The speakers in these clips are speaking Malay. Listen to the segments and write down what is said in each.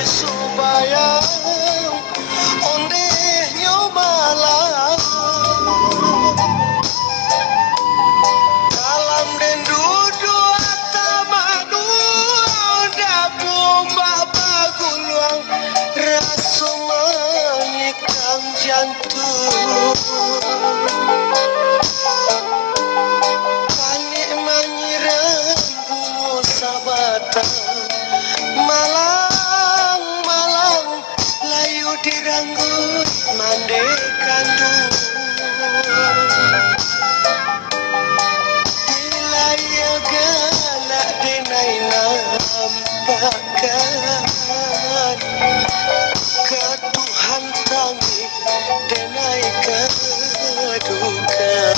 supaya ondehnya malam dalam dendudu atamanu dapung babaguluang rasa menyikam jantung panik menyiram bunga sabatan malang layu diranggut mandekan bila ia galak denai nampakan ke Tuhan tangi denai kedukan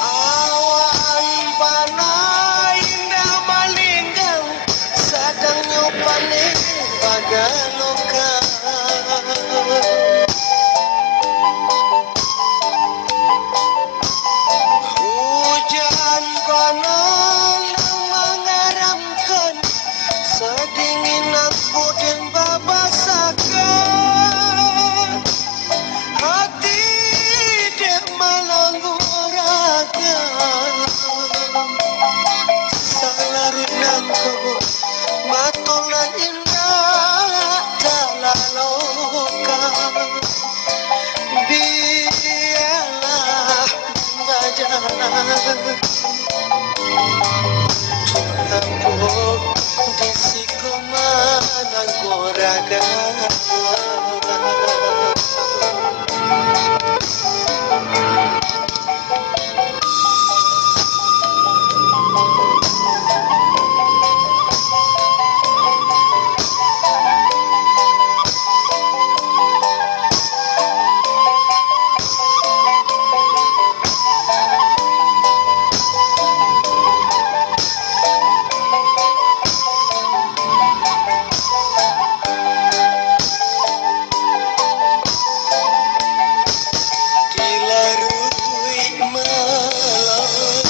awan panai indah malinggang sadang nyopane bagalokan hujan panas mengaramkan sedingin aku dan babasakan hati dia melanggu ragam salarut nangku matolan indah talaloka biarlah membaca Tuhanku di siku manang goraga dilarui malam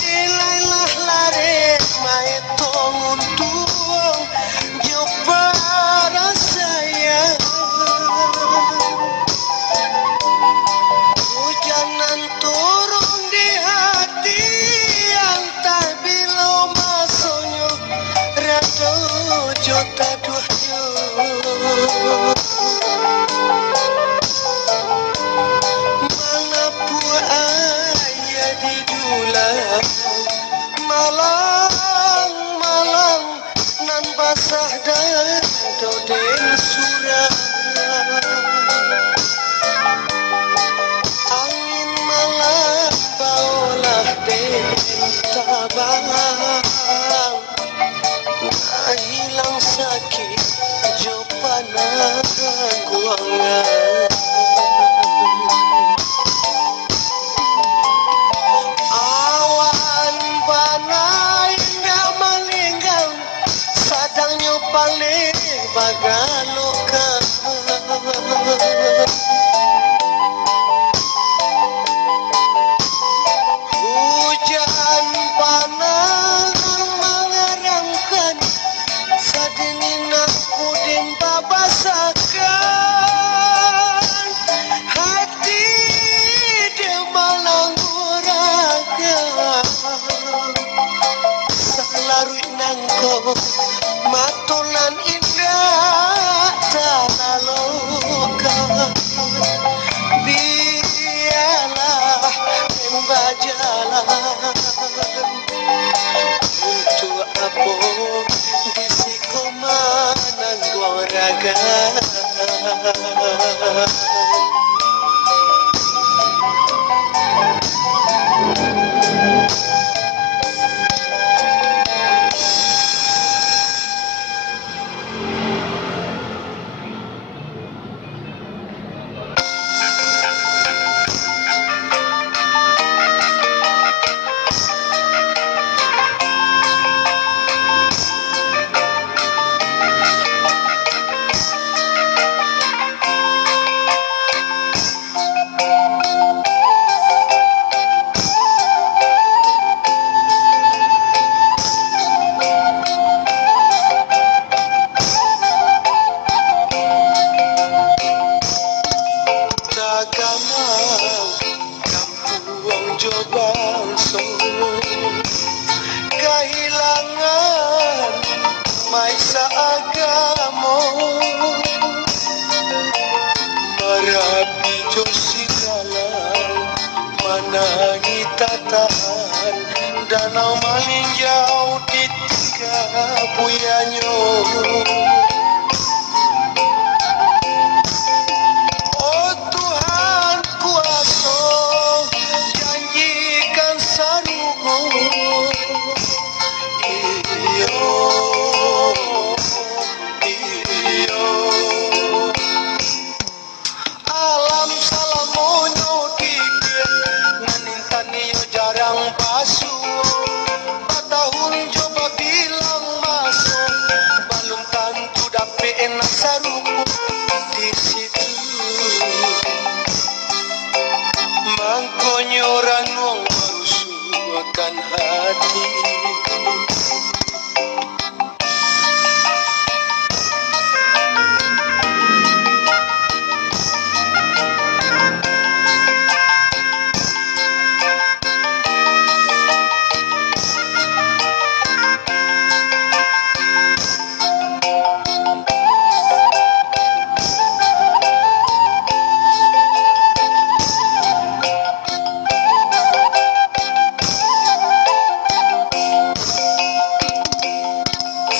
dilailah laret mai tongun tuang jumpa rasanya hujanan turun di hati yang tak bilau masuknya rado jota duhnya mana puaya di dulang malang nan basah dado den surah angin malam bawalah den tabang hilang sakit jopana guangan awan panai indah malinggang sadangnya paling bagalokan hujan panas mengaramkan sadingin aku din babasakan hati dia melanggu raga salarut nangko matulan indah talaloka biarlah membajalan untuk apa di siku manang goraga danau meninjau di tiga buyanyo. Oh Tuhan kuasa, janjikan sarugo. Iyo, iyo. Alam salamonyo kikir, nanintaniyo jarang basuh. Patahun coba bilang masuk, balum tentu dapat enak sarugo di situ. Mangkonyoran wong merusuhkan hati.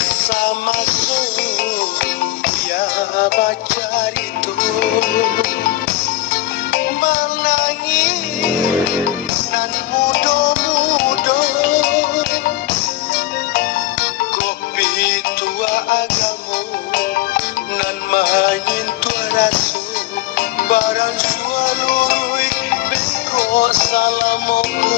Sama ya baca itu menangis nan mudo-mudo kopi tua agamo nan mahin tua rasu barang sualui beko salamoko.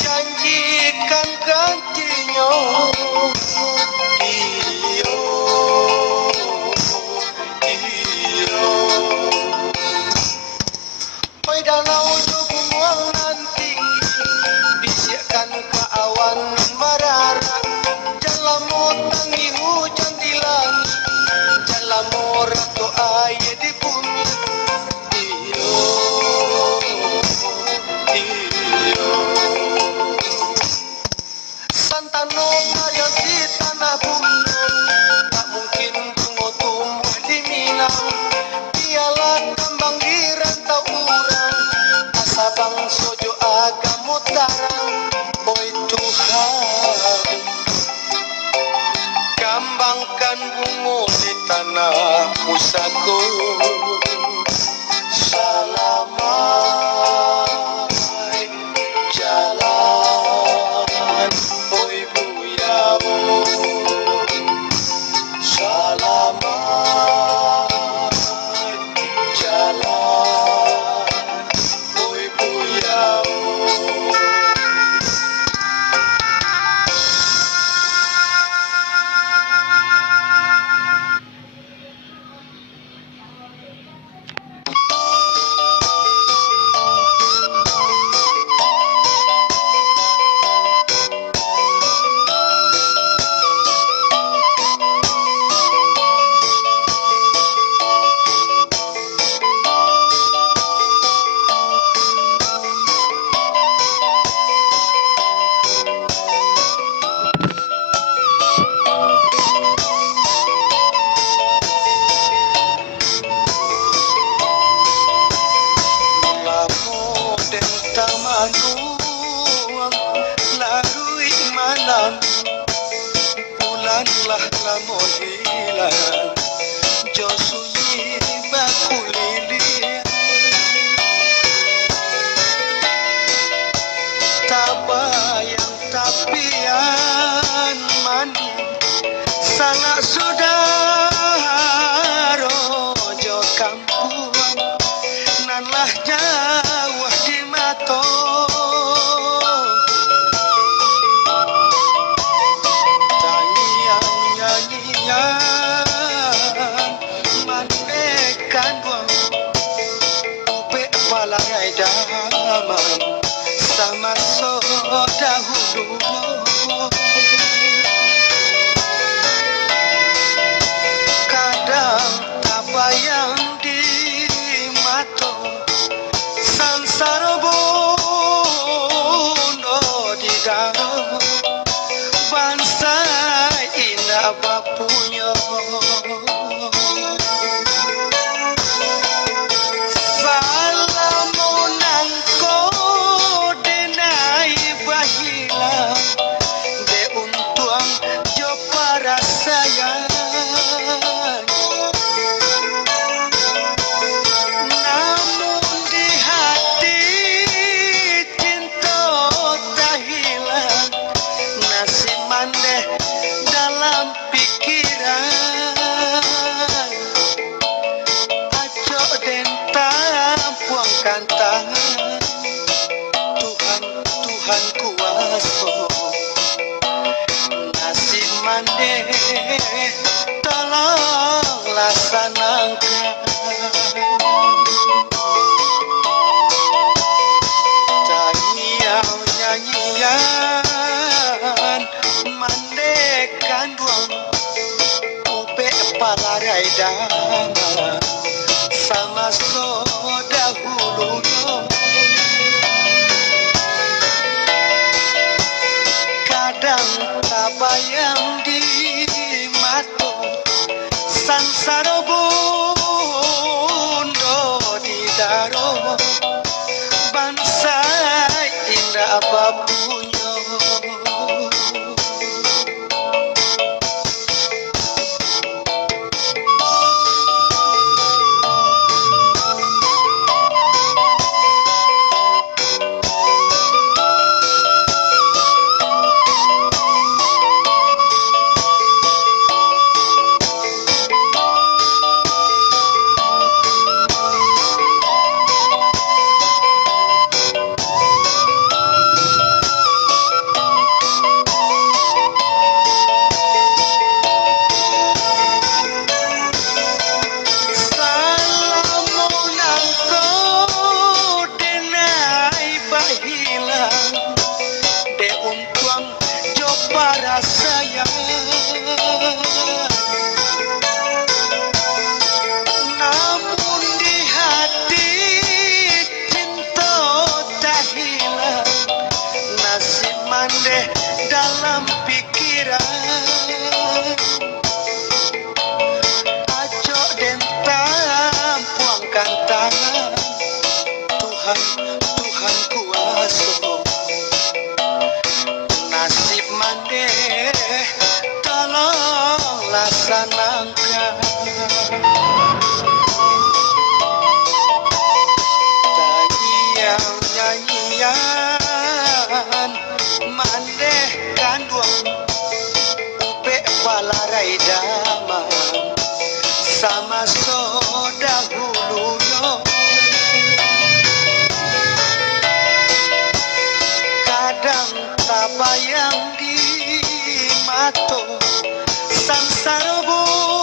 Janjikan gantinya. Iyo, iyo. Oi danau jogumuang nanti, bisikkan ke awan marara. Jalamu tangi hujan di langit, jalamu ratu air di bumi. Iyo, iyo. Santano yang di tanah bumi, tak mungkin bunga tumbuh di Minang. Biarlah kembang di rantau urang, asabang sojo agamu tarang. Oi Tuhan, kembangkan bunga di tanah pusako. Selamat jalan, oi buyau. Selamat jalan, oi buyau. Bulanlah lamun hilang, jo sunyi bakulili. Tabayang tapian mani, sangat sudah rojo kampung, nanlah jauh di mato. Sama so dahulu kadang tabayang di mato sansara bono di dalam bangsa ina bapunya. Tuhan kuasa nasib mande tolong laksanakan nyanyian mandekan duang upe palarai dama sama so dahulunya kadang tak bayang di mata sansara bundo di daro bangsa indah apapunyo namun di hati cinta tak hilang nasib mandeh dalam pikiran acok dentam puangkan tangan Tuhan Tuhan kuasa nasib mandeh tolong laksanakan nyanyian mandekan duang upe palarai dama sama so dahulunya kadang tak bayang di mata sansara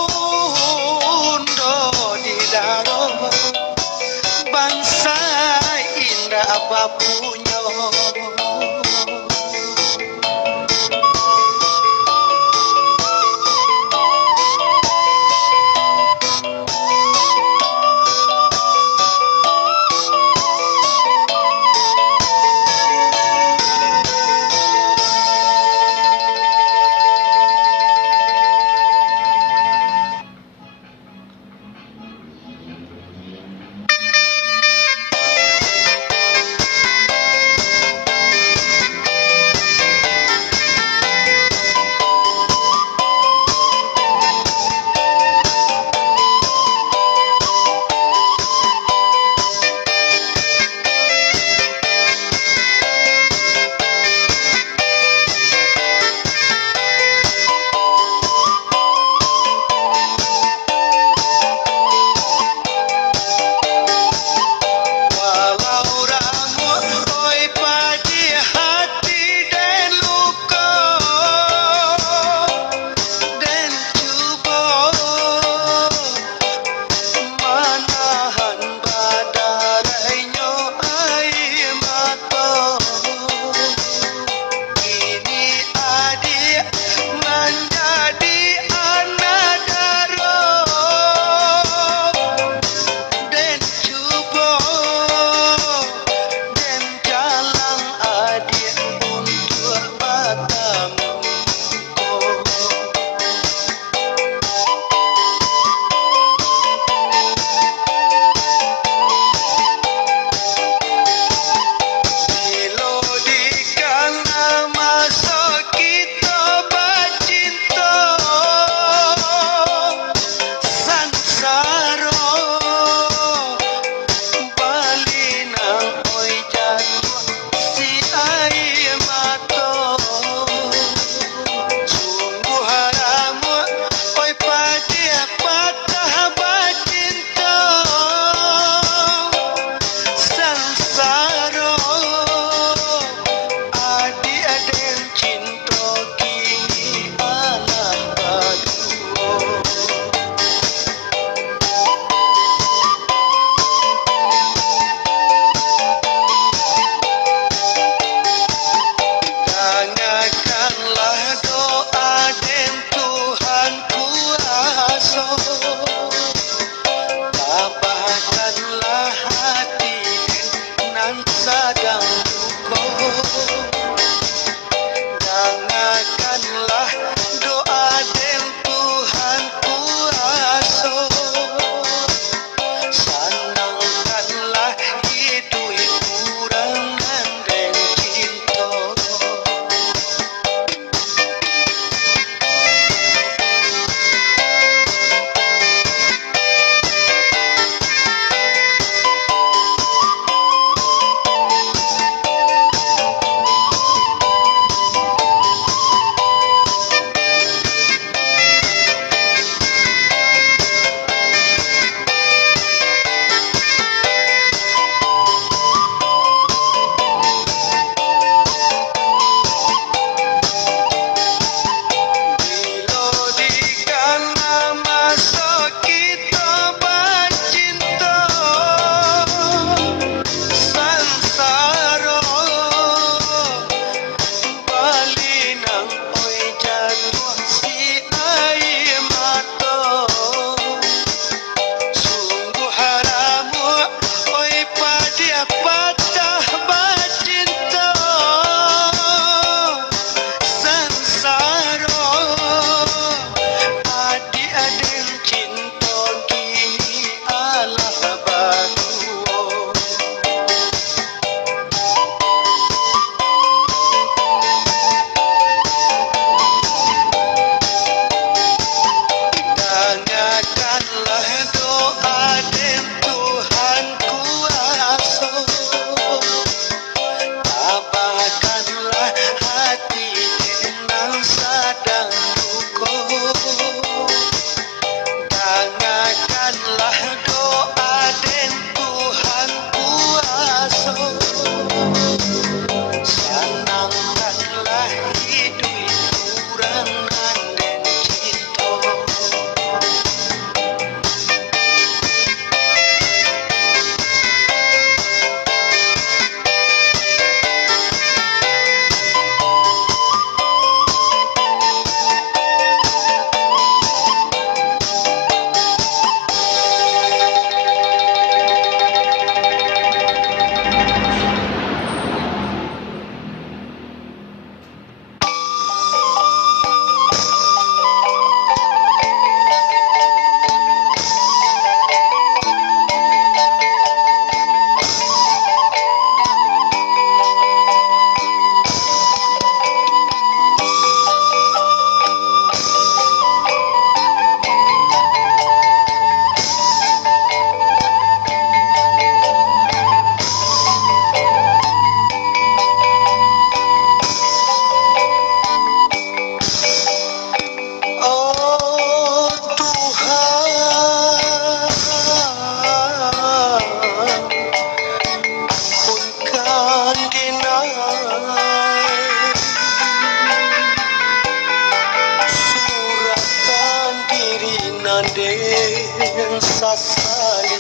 den sasali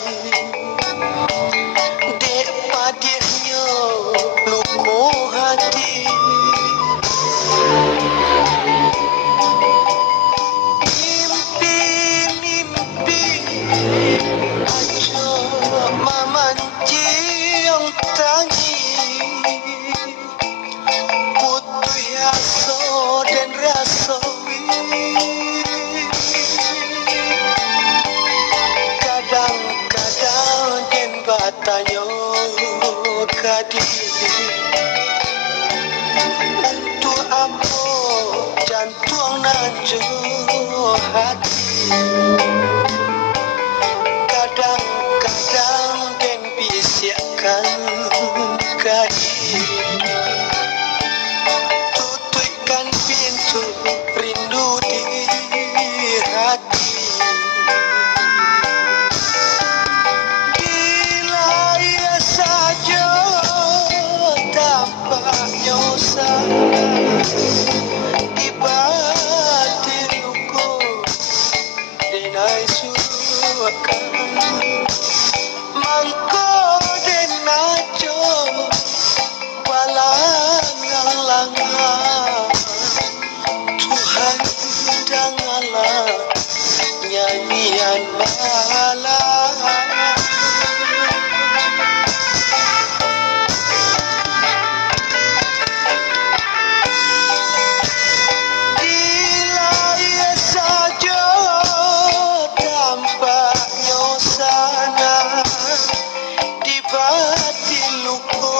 dek padihnya luko hati mimpi-mimpi aja mamancing tangi putu yaso dan rasawi kadang-kadang den batanyo kadi untuk apa jantung nanjo hati kadang-kadang den bisikan kadi tutupkan pintu rindu di hati bila ia saja tampaknya usah di batin luku denai suakan mangko denajo walang-langan Tuhan janganlah nyanyian malam bila ia saja tampaknya sana di batin luku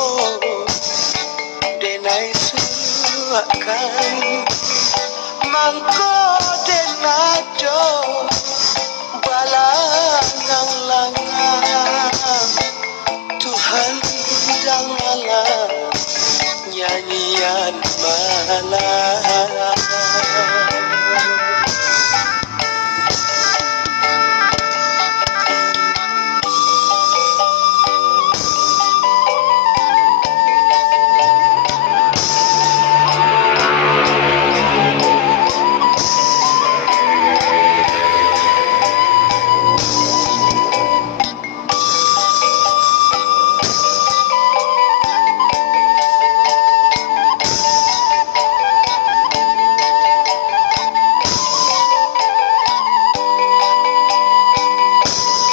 denai suakan mangko